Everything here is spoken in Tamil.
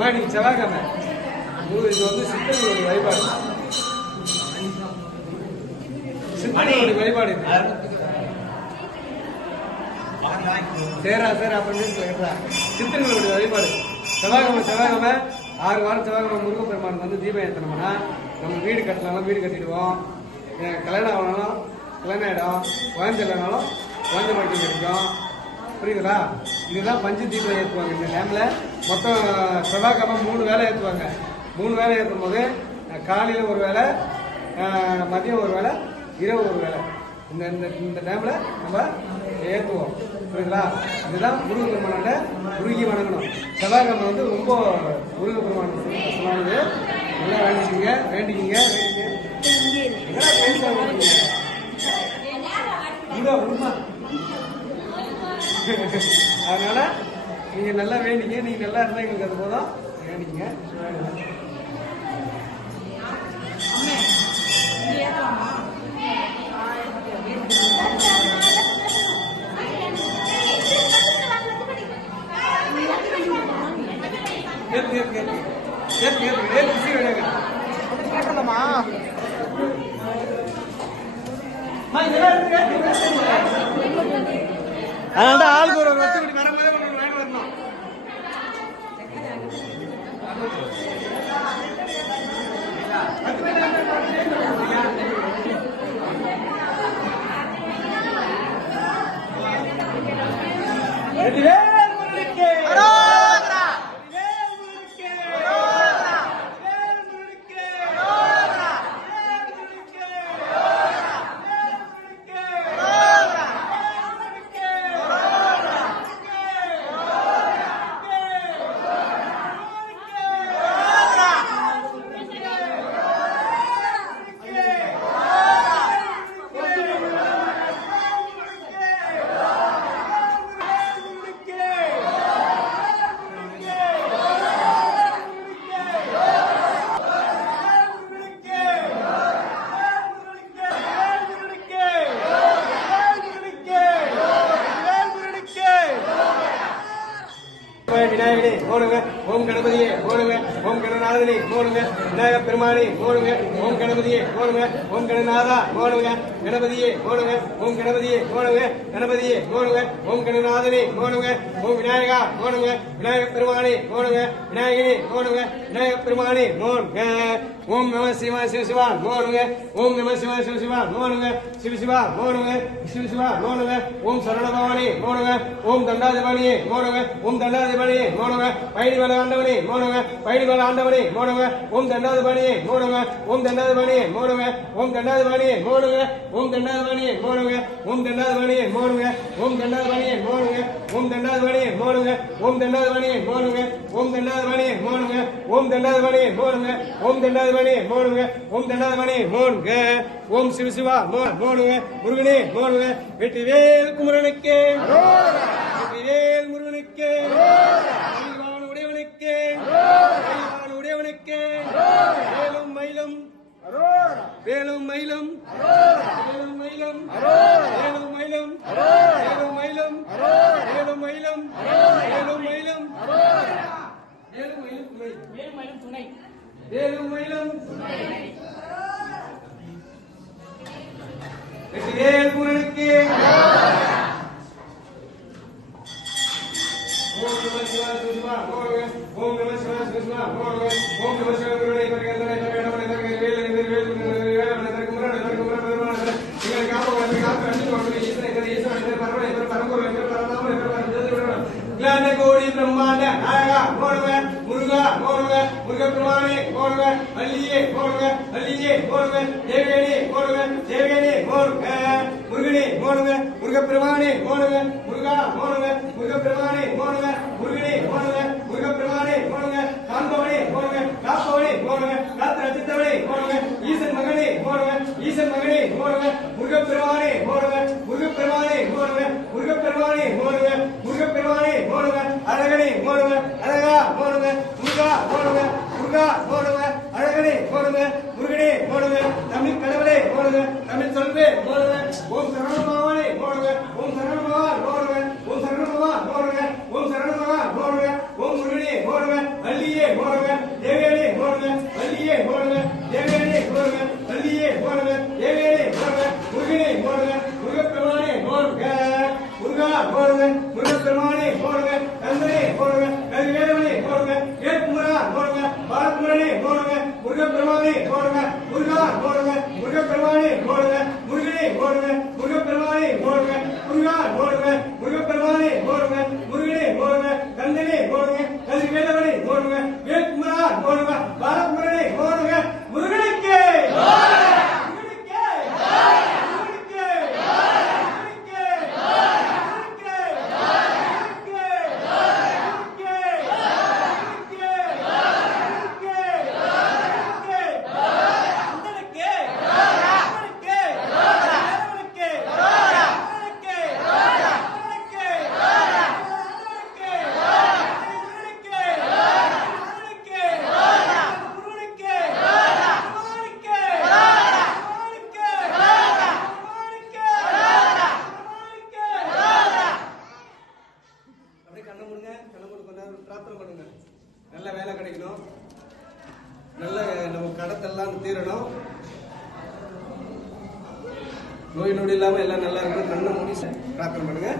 அம்மா இன்னைக்கு செவ்வாய்க்கிழமை இது வந்து சித்தர்களுடைய வழிபாடு சித்தர்களுடைய வழிபாடு சரிடா சரி அப்படின்னு சொல்லிடுறா சித்தர்களுடைய வழிபாடு செவ்வாய்க்கிழமை செவ்வாய்க்கிழமை ஆறு வாரம் செவ்வாய்க்கிழமை முருகப்பெருமானுக்கு வந்து தீபம் ஏற்றணும்னா நம்ம வீடு கட்டலாம் வீடு கட்டிடுவோம். கல்யாணம் ஆகணும் கல்யாணம் ஆகிடும் குழந்தை இல்லைனாலும் குழந்தை படிக்க கிடைக்கும் புரியுதுங்களா? இதுதான் பஞ்சு தீபம் ஏற்றுவாங்க இந்த டைமில் மொத்தம் செவ்வாய்க்கிழமை மூணு வேலை ஏற்றுவாங்க மூணு வேலை ஏற்றும் போது காலையில் ஒரு வேலை மதியம் ஒரு வேலை இரவு ஒரு வேலை இந்த இந்த இந்த டைம்ல நம்ம ஏற்றுவோம் புரியுதுங்களா? இதுதான் முருக பெருமானோட உருகி வணங்கணும். செவ்வாய்க்கிழமை வந்து ரொம்ப முருக பெருமான சொன்னாங்க நல்லா வேண்டிக்கிங்க வேண்டிக்கிங்க வேண்டிக்கிங்க. என்னடா உண்மை. அதனால நீங்கள் நல்லா வேணிங்க நீங்கள் நல்லா இருந்தால் எங்களுக்கு அது போதும். வேணிங்க ஏற்று ஏற்று இதெல்லாம் இருக்கு அதனால தான் ஆளுக்கு ஒரு வச்சு வரும்போதே உங்களுக்கு வரணும் வெற்றிவேல் ஓடுவேன் ஓம் கணபதியே ஓடுவேன் ஓம் போடுங்க விநாயக பெருமானே போடுங்க ஓம் கணபதியே போடுங்க ஓம் கணநாதா போடுங்க கணபதியே போடுங்க ஓம் கணபதியே போடுங்க கணபதியே போடுங்க ஓம் கணநாதனே போடுங்க ஓம் விநாயகா போடுங்க விநாயக பெருமானே போடுங்க விநாயகனே போடுங்க விநாயக பெருமானே போடுங்க ஓம் நம சிவா சிவ சிவா போடுங்க ஓம் நம சிவா சிவ சிவா போடுங்க சிவ சிவா போடுங்க சிவ சிவா போடுங்க ஓம் சரணபவானி போடுங்க ஓம் தண்டாதிபதியே போடுங்க ஓம் தண்டாதிபதியே போடுங்க பைடிவல ஆண்டவனே போடுங்க பைடிவல ஆண்டவனே போடுங்க ஓம் தண்டாதிபதியே மோடுங்க ஓம் தண்டாதிபதியே மோடுங்க ஓம் தண்டாதிபதியே மோடுங்க ஓம் தண்டாதிபதியே மோடுங்க ஓம் தண்டாதிபதியே மோடுங்க ஓம் தண்டாதிபதியே மோடுங்க ஓம் தண்டாதிபதியே மோடுங்க ஓம் தண்டாதிபதியே மோடுங்க ஓம் தண்டாதிபதியே மோடுங்க ஓம் தண்டாதிபதியே மோடுங்க ஓம் தண்டாதிபதியே மோடுங்க ஓம் தண்டாதிபதியே மோடுங்க ஓம் சிவசிவா மோடுங்க முருகனே மோடுங்க வெற்றி வேல் குமரனுக்கே குமரனுக்கு துணை. வெறும் மயிலும் துணை. போடுங்க தேவேனே போடுங்க தேவேனே போடுங்க முருகனே போடுங்க முருக போடுங்க முருகா போடுங்க முருக போடுங்க முருகனே போடுங்க முருக போடுங்க காண்பவனே போடுங்க காப்பவனே போடுங்க காத்து ரசித்தவனே போடுங்க ஈசன் மகனே போடுங்க ஈசன் மகனே போடுங்க முருக போடுங்க முருக போடுங்க முருக போடுங்க முருக போடுங்க அழகனே போடுங்க அழகா போடுங்க முருகா போடுங்க முருகா போடுங்க கடவுளே போடுவ முருகனே போடுவ தமிழ் கடவுளே போடுவ தமிழ் சொல்வே போடுவ ஓம் சரணமாவனே போடுவ ஓம் சரணமாவா போடுவ நல்ல நம்ம கடத்தெல்லாம் தீரணும். நோய் நொடி இல்லாம எல்லாம் நல்லா இருக்கணும். கண்ணை மூடி பிரார்த்தனை பண்ணுங்க.